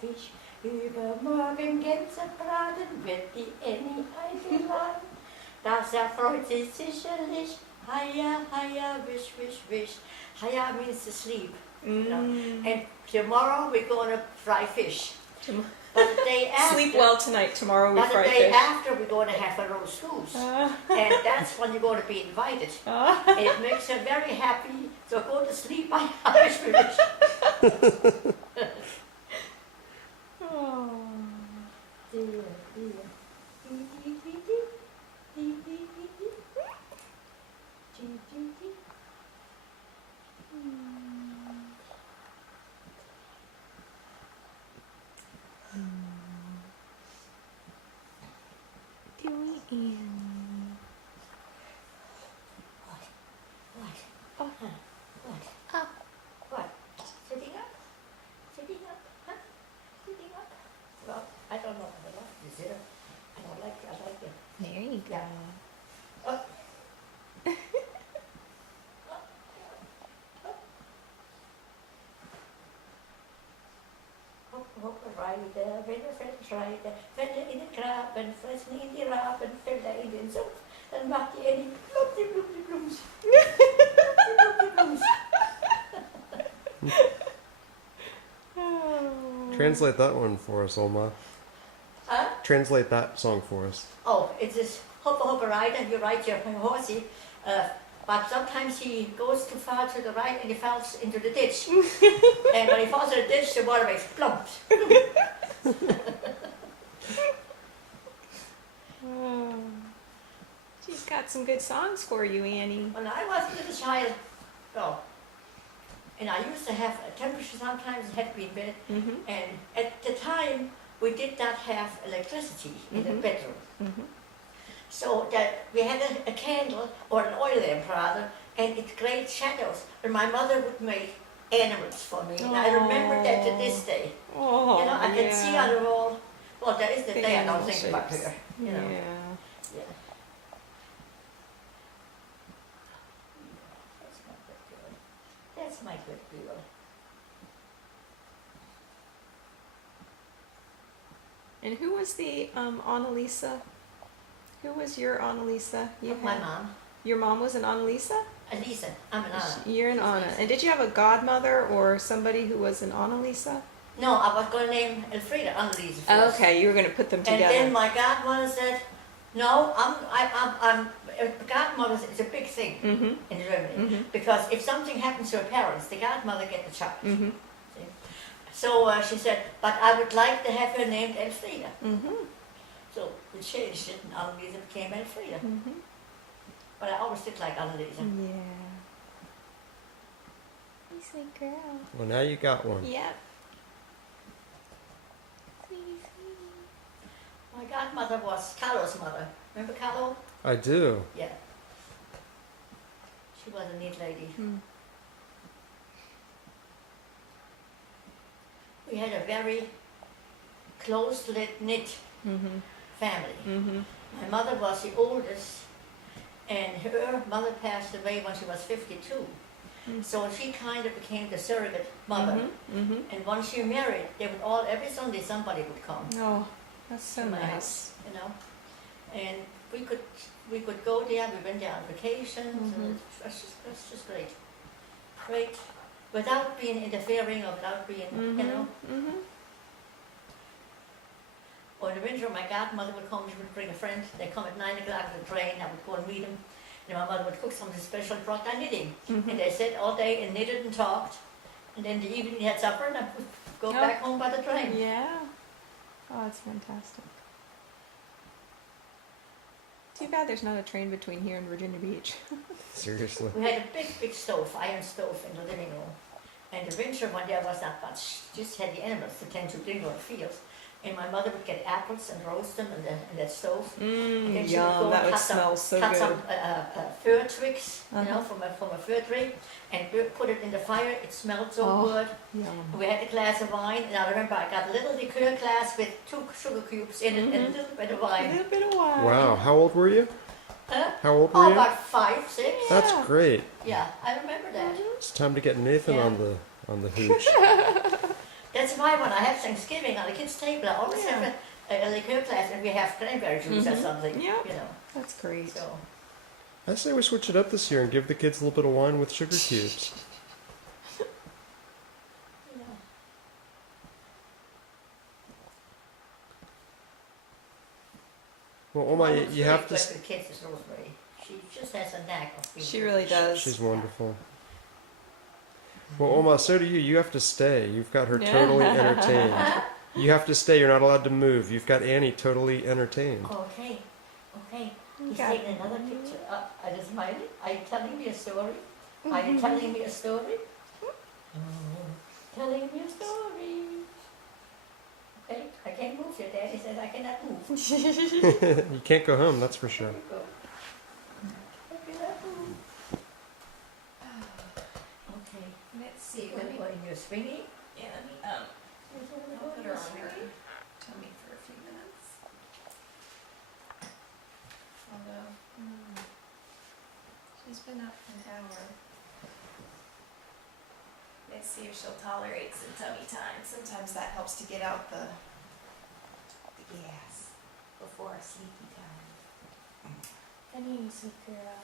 Fisch. Übermorgen Gänsebraten wird die Annie eingeladen. Das erfreut sie sicherlich. Hiya, hiya, wish, wish, wish. Hiya means to sleep. You know? And tomorrow we're going to fry fish. But the day after, sleep well tonight. Tomorrow we fry fish. But the day after we're going to have a roast goose. And that's when you're going to be invited. And it makes her very happy. So go to sleep. I wish we wish. Oh. Dear, dear. Dee, dee, dee, dee. Dee, dee, dee, dee. Dee, dee, dee. Dewey and What? oh, What? up. What? Sitting up? Sitting up? Huh? Sitting up? Well, I don't know. I don't like this here. I don't like it. I like it. There you go. Oh. Hopp, rijden, verder, rijden, verder in de krapen, fressen in die rapen, verder in de zon. Dan maakt je die bloempie, bloempie, bloems. Bloempie, bloems. Translate that one for us, Oma. Huh? Translate that song for us. Oh, it's this hopper rider, you ride your horsey, but sometimes he goes too far to the right and he falls into the ditch. And when he falls in the ditch, the water makes plump. Oh. She's got some good songs for you, Annie. When I was a little child, oh, and I used to have a temperature sometimes, it had to be in bed, and at the time, we did not have electricity in the bedroom. So that we had a candle, or an oil lamp rather, and it created shadows. And my mother would make animals for me, and I remember that to this day. Oh, You know, I can see on the wall. Well, there is the day I don't animal think about shapes. her. You know. Yeah. Yeah. That's my good girl. That's my good girl. And who was the Annalisa? Who was your Annalisa? You My had? mom, Your mom was an Annalisa? Elisa. I'm an Anna. You're an Anna. And did you have a godmother or somebody who was an Annalisa? No, I was going to name Elfrida Annelise first. Okay, you were going to put them And together. then my godmother said, "No, godmother is a big thing in Germany because if something happens to her parents, the godmother gets the child." See? So she said, "But I would like to have her named Elfrida." So we changed it, and Annelise became Elfrida. But I always did like Annelise. Yeah. You sweet girl. Well, now you got one. Yep. My godmother was Carlo's mother. Remember Carlo? I do. Yeah. She was a neat lady. We had a very close-knit family. My mother was the oldest, and her mother passed away when she was 52. So she kind of became the surrogate mother. And once she married, they would all, every Sunday somebody would come Oh, that's so to my nice. house, you know. And we could go there, we went there on vacations, and it's just great. Great. Without being interfering or without being, you know. Or in the winter, my godmother would come, she would bring a friend, they'd come at 9 o'clock on the train, I would go and meet them. And my mother would cook something special, brought down knitting. And they sat all day and knitted and talked. And then the evening they had supper and I would go back home by the train. Yeah. Oh, it's fantastic. Too bad there's not a train between here and Virginia Beach. Seriously. We had a big stove, iron stove in the living room. And the winter when there was not much, just had the animals to tend to bring on the fields. And my mother would get apples and roast them in that stove. And then she would go Yum, that and would smell so cut good. some fir twigs, you know, from a fir tree, and put it in the fire. It smelled so good. Yum. We had a glass of wine, and I remember I got a little liqueur glass with 2 sugar cubes in it and a little bit of A wine. little bit of wine. Wow, how old were you? Huh? How old were Oh, you? about 5, 6. That's great. Yeah, I remember that. It's time to get Nathan Yeah. on the hooch. That's why when I have Thanksgiving on the kids' table, I always Yeah. have a liqueur glass and we have cranberry juice or Mhm. something, Yeah. you know, That's great. so. I say we switch it up this year and give the kids a little bit of wine with sugar cubes. Yeah. Well, Oma, I you, was you really have to. good with kids is Rosemary. She just has a knack of being She really does. She's wonderful. Well, Oma, so do you. You have to stay. You've got her Yeah. totally entertained. You have to stay. You're not allowed to move. You've got Annie totally entertained. Okay, okay. He's Okay. taking another picture. Are you smiling? Are you telling me a story? Are you telling me a story? Telling me a story. Okay, I can't move. Your daddy says I cannot move. You can't go home, that's for sure. There you go. I cannot move. Okay. Let's see. You want to go in your swinging? Yeah, let me, You want to I'll go put in her your on her swinging? tummy for a few minutes. Although, she's been up an hour. Let's see if she'll tolerate some tummy time. Sometimes that helps to get out the gas before a sleepy time. Come here, you sweet girl.